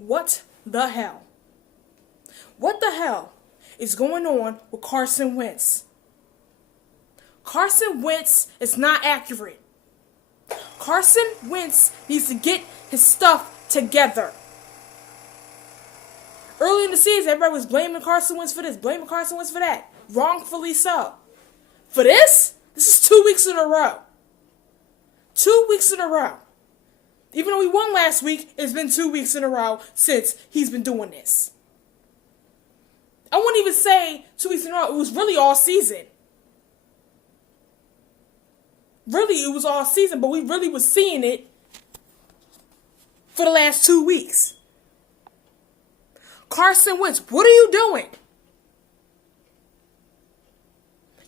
What the hell? What the hell is going on with Carson Wentz? Carson Wentz is not accurate. Carson Wentz needs to get his stuff together. Early in the season, everybody was blaming Carson Wentz for this, blaming Carson Wentz for that. Wrongfully so. For this is 2 weeks in a row. 2 weeks in a row. Even though he won last week, it's been 2 weeks in a row since he's been doing this. I wouldn't even say 2 weeks in a row. It was really all season. Really, it was all season, but we really was seeing it for the last 2 weeks. Carson Wentz, what are you doing?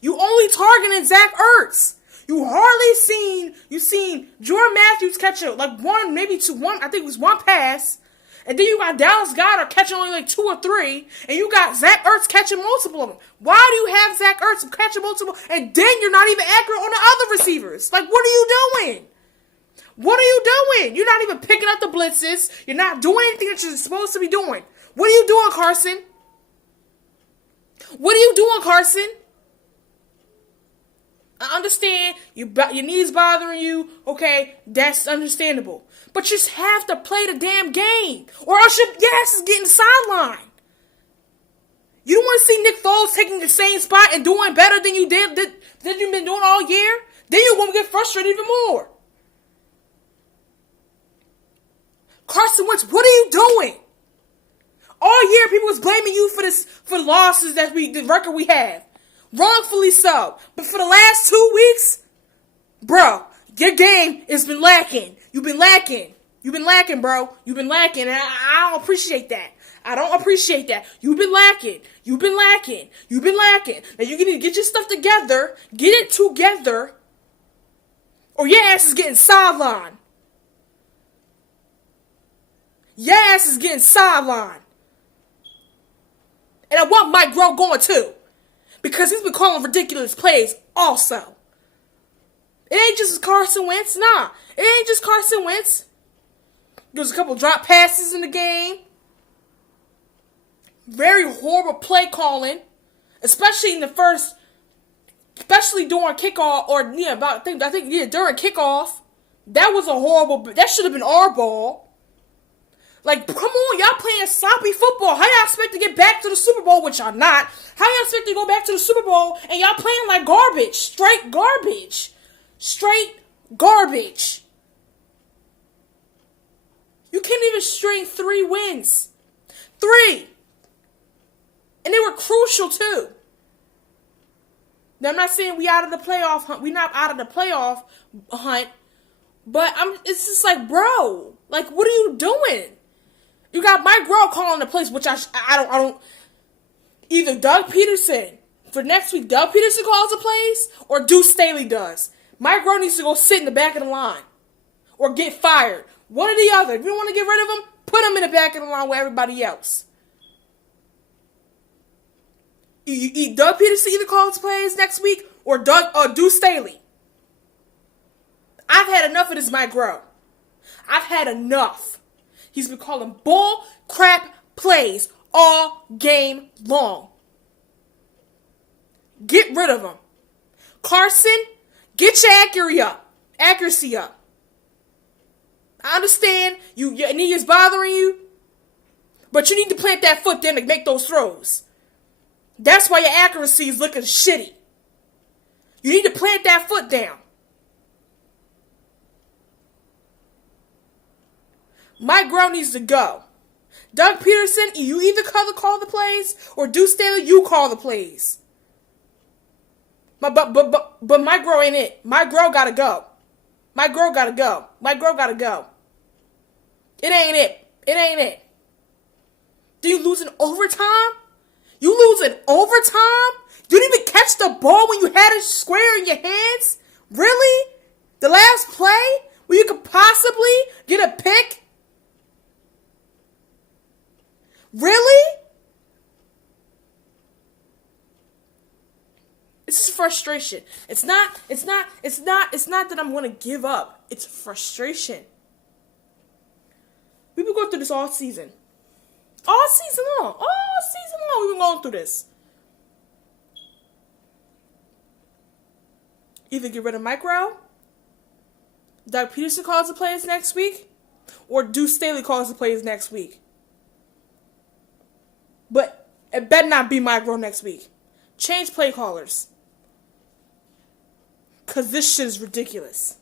You only targeting Zach Ertz. You hardly seen Jordan Matthews catch like one, maybe two, I think it was one pass. And then you got Dallas Goedert catching only like 2 or 3. And you got Zach Ertz catching multiple of them. Why do you have Zach Ertz catching multiple? And then you're not even accurate on the other receivers. Like, what are you doing? What are you doing? You're not even picking up the blitzes. You're not doing anything that you're supposed to be doing. What are you doing, Carson? What are you doing, Carson? I understand your knees bothering you. Okay, that's understandable. But you just have to play the damn game, or else your ass is getting sidelined. You don't want to see Nick Foles taking the same spot and doing better than you did than you've been doing all year. Then you're going to get frustrated even more. Carson Wentz, what are you doing? All year, people was blaming you for the losses the record we have. Wrongfully so. But for the last 2 weeks, bro, your game has been lacking. You've been lacking. You've been lacking, bro. You've been lacking. And I don't appreciate that. I don't appreciate that. You've been lacking. You've been lacking. You've been lacking. Now you need to get your stuff together. Get it together. Or your ass is getting sidelined. Your ass is getting sidelined. And I want Mike Groh going too. Because he's been calling ridiculous plays also. It ain't just Carson Wentz. Nah. It ain't just Carson Wentz. There's a couple drop passes in the game. Very horrible play calling. Especially during kickoff, or I think during kickoff. That was a horrible, that should have been our ball. Like, come on, y'all playing sloppy football. How y'all expect to get back to the Super Bowl, which y'all not? How y'all expect to go back to the Super Bowl and y'all playing like garbage? Straight garbage. Straight garbage. You can't even string 3 wins. 3. And they were crucial, too. Now, I'm not saying we out of the playoff hunt. We're not out of the playoff hunt. But it's just like, bro, like, what are you doing? You got Mike Groh calling the plays, which I don't. Either Doug Peterson for next week, Doug Peterson calls the plays, or Deuce Staley does. Mike Groh needs to go sit in the back of the line, or get fired. One or the other. If you don't want to get rid of him, put him in the back of the line with everybody else. Doug Peterson either calls plays next week, or Deuce Staley. I've had enough of this Mike Groh. I've had enough. He's been calling bull crap plays all game long. Get rid of him. Carson, get your accuracy up. I understand your knee is bothering you, but you need to plant that foot down to make those throws. That's why your accuracy is looking shitty. You need to plant that foot down. Mike Groh needs to go. Doug Peterson, you either call the plays, or Deuce Staley, you call the plays. But Mike Groh ain't it. Mike Groh gotta go. Mike Groh gotta go. Mike Groh gotta go. It ain't it. It ain't it. Do you lose in overtime? You lose in overtime? You didn't even catch the ball when you had it square in your hands? Really? The last play? Where you could possibly get a pick? Really? It's just frustration. It's not that I'm going to give up. It's frustration. We've been going through this all season. season long. All season long we've been going through this. Either get rid of Mike Rowe, Doug Peterson calls the players next week, or Deuce Staley calls the players next week. But it better not be Mike Rowe next week. Change play callers. Because this shit is ridiculous.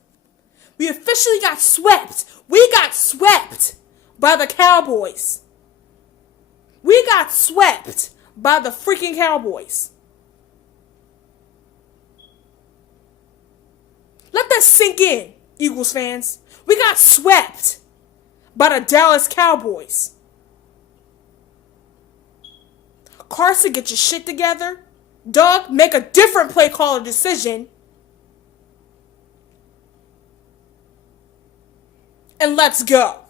We officially got swept. We got swept by the Cowboys. We got swept by the freaking Cowboys. Let that sink in, Eagles fans. We got swept by the Dallas Cowboys. Carson, get your shit together. Doug, make a different play caller decision. And let's go.